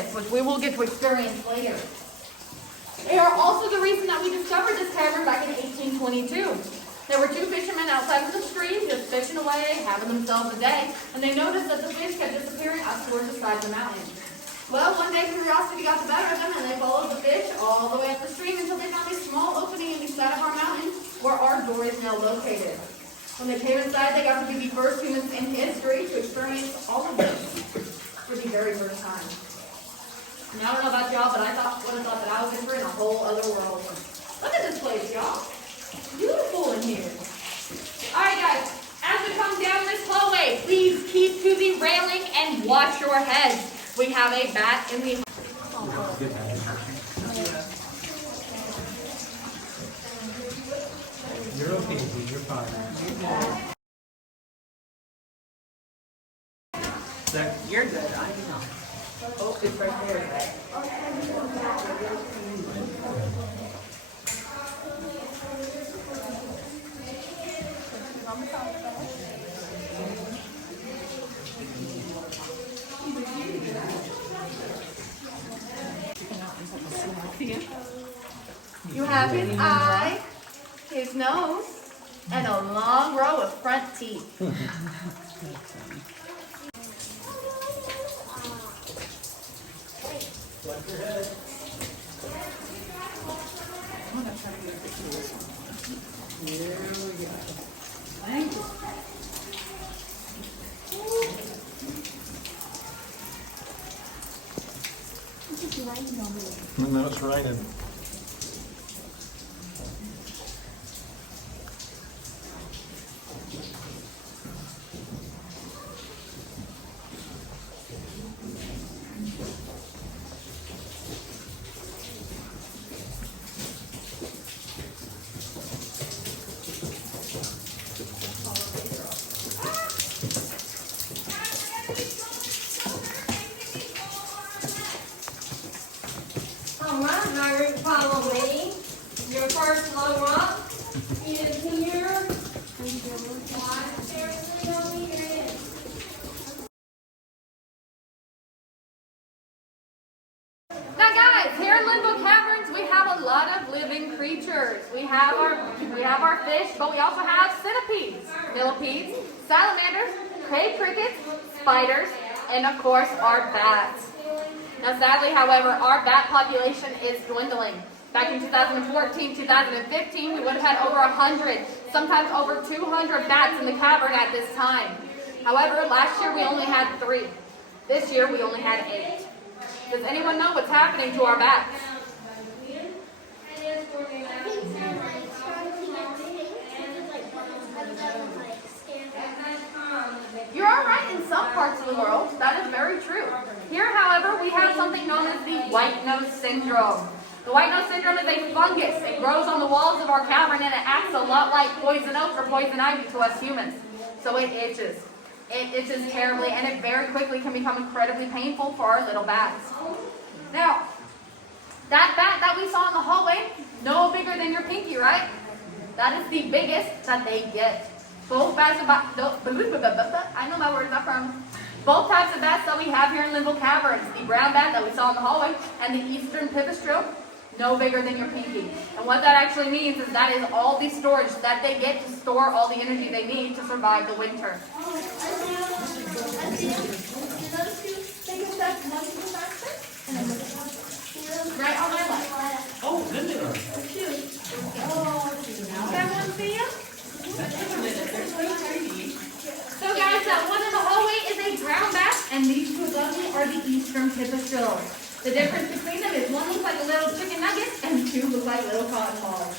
this, which we will get to experience later. They are also the reason that we discovered this cavern back in 1822. There were two fishermen outside of the stream just fishing away, having themselves a day, and they noticed that the fish kept disappearing up towards the side of the mountain. Well, one day curiosity got the better of them, and they followed the fish all the way up the stream until they found a small opening in the side of our mountain where our door is now located. When they came inside, they got to be the first humans in history to experience all of this for the very first time. And I don't know about y'all, but I would have thought that I was entering a whole other world. Look at this place, y'all. Beautiful in here. All right, guys. As we come down this hallway, please keep to the railing and watch your heads. We have a bat in the... You're okay, dude. You're fine. You're good. I know. Oh, it's right there. You have his eye, his nose, and a long row of front teeth. No, it's raining. Alright, Margaret, follow me. Your first lower up is here. Watch carefully over your head. Now guys, here in Linville Caverns, we have a lot of living creatures. We have our fish, but we also have centipedes, millipedes, salamanders, cave crickets, spiders, and of course our bats. Now sadly, however, our bat population is dwindling. Back in 2014, 2015, we would have had over 100, sometimes over 200 bats in the cavern at this time. However, last year we only had 3. This year we only had 8. Does anyone know what's happening to our bats? You are right in some parts of the world. That is very true. Here, however, we have something known as the white nose syndrome. The white nose syndrome is a fungus. It grows on the walls of our cavern and it acts a lot like poison oak or poison ivy to us humans. So it itches. It itches terribly and it very quickly can become incredibly painful for our little bats. Now, that bat that we saw in the hallway, no bigger than your pinky, right? That is the biggest that they get. Both bats I know my words, not from. Both types of bats that we have here in Linville Caverns, the brown bat that we saw in the hallway and the eastern pipistrelle, no bigger than your pinky. And what that actually means is that is all the storage that they get to store all the energy they need to survive the winter. Right on my left. Oh, good there. That one see you? So guys, that one in the hallway is a brown bat, and these two above me are the eastern pipistrelles. The difference between them is one looks like a little chicken nugget, and 2 look like little cotton balls.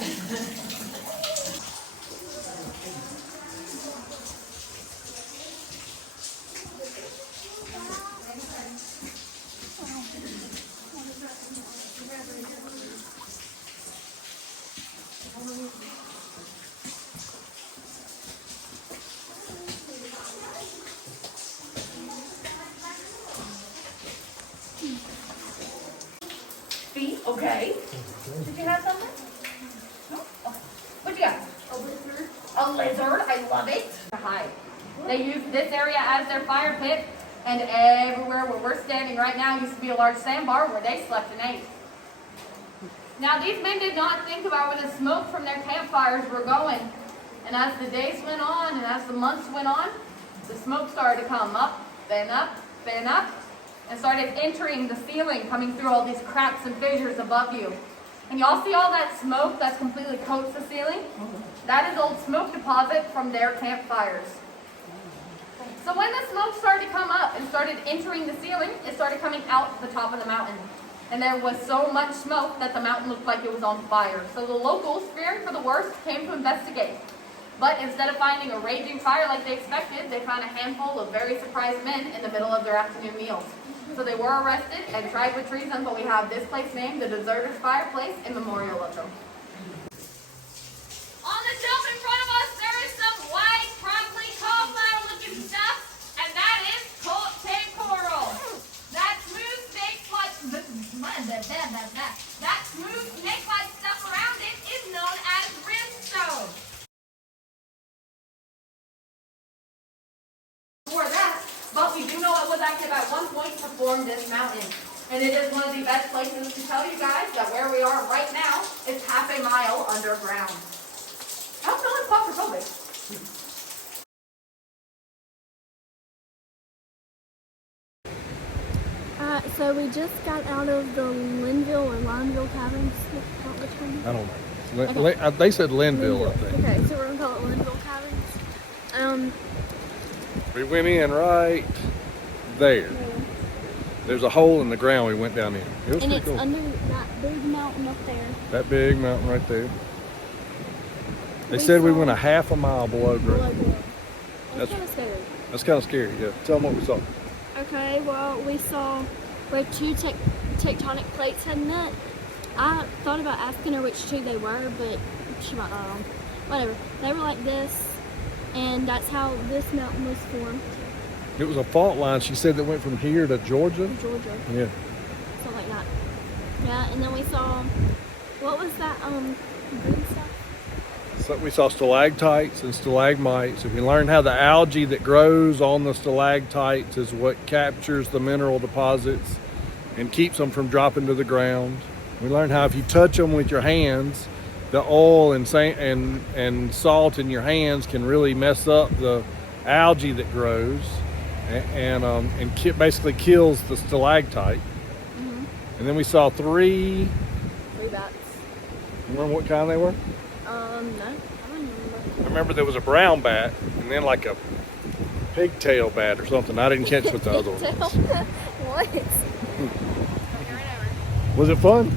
Feet, okay. Did you have something? No? Oh. What you got? A lizard. A lizard, I love it. To hide. They use this area as their fire pit. And everywhere where we're standing right now used to be a large sandbar where they slept and ate. Now these men did not think about where the smoke from their campfires were going. And as the days went on and as the months went on, the smoke started to come up, then up, then up, and started entering the ceiling, coming through all these cracks and fissures above you. And y'all see all that smoke that's completely coats the ceiling? That is old smoke deposit from their campfires. So when the smoke started to come up and started entering the ceiling, it started coming out the top of the mountain. And there was so much smoke that the mountain looked like it was on fire. So the locals, fearing for the worst, came to investigate. But instead of finding a raging fire like they expected, they found a handful of very surprised men in the middle of their afternoon meals. So they were arrested and tried with treason, but we have this place named the Deserters Fireplace in memorial of them. On the shelf in front of us, there is some white, crumbly, cauliflower-looking stuff, and that is coral. That smooth snake-like stuff around it is known as brimstone. For that, but we do know it was active at one point to form this mountain. And it is one of the best places to tell you guys that where we are right now is half a mile underground. I don't know it's claustrophobic. So we just got out of the Linville or Linville Caverns. Which one? I don't know. They said Linville, I think. Okay, so we're gonna call it Linville Caverns. We went in right there. There's a hole in the ground we went down in. It was And pretty it's cool. under that big mountain up there. That big mountain right there. They We said we saw- went a half a mile below ground. That's That's- kind of scary. That's kind of scary, yeah. Tell them what we saw. Okay, well, we saw where two tectonic plates had met. I thought about asking her which two they were, but she might not know. Whatever. They were like this, and that's how this mountain was formed. It was a fault line, she said, that went from here to Georgia. Georgia. Yeah. Something like that. Yeah, and then we saw, what was that, green stuff? So we saw stalactites and stalagmites, and we learned how the algae that grows on the stalactites is what captures the mineral deposits and keeps them from dropping to the ground. We learned how if you touch them with your hands, the oil and salt in your hands can really mess up the algae that grows and basically kills the stalactite. Mm-hmm. And then we saw three bats. remember what kind they were? No, I don't remember. I remember there was a brown bat and then like a pigtail bat or something. I didn't catch what the other one was. What? Was it fun?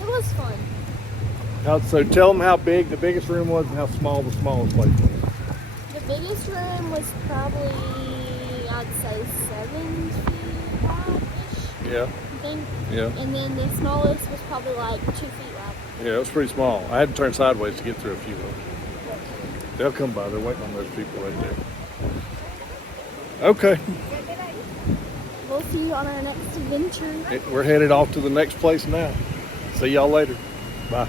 It was fun. So tell them how big the biggest room was and how small the smallest place was. The biggest room was probably, I'd say, 7 feet wide-ish, Yeah, I think. yeah, And then the smallest was probably like 2 feet wide. yeah. It was pretty small. I had to turn sideways to get through a few of them. They'll come by. They're waiting on those people right there. Okay, We'll see you on our next adventure. we're headed off to the next place now. See y'all later. Bye.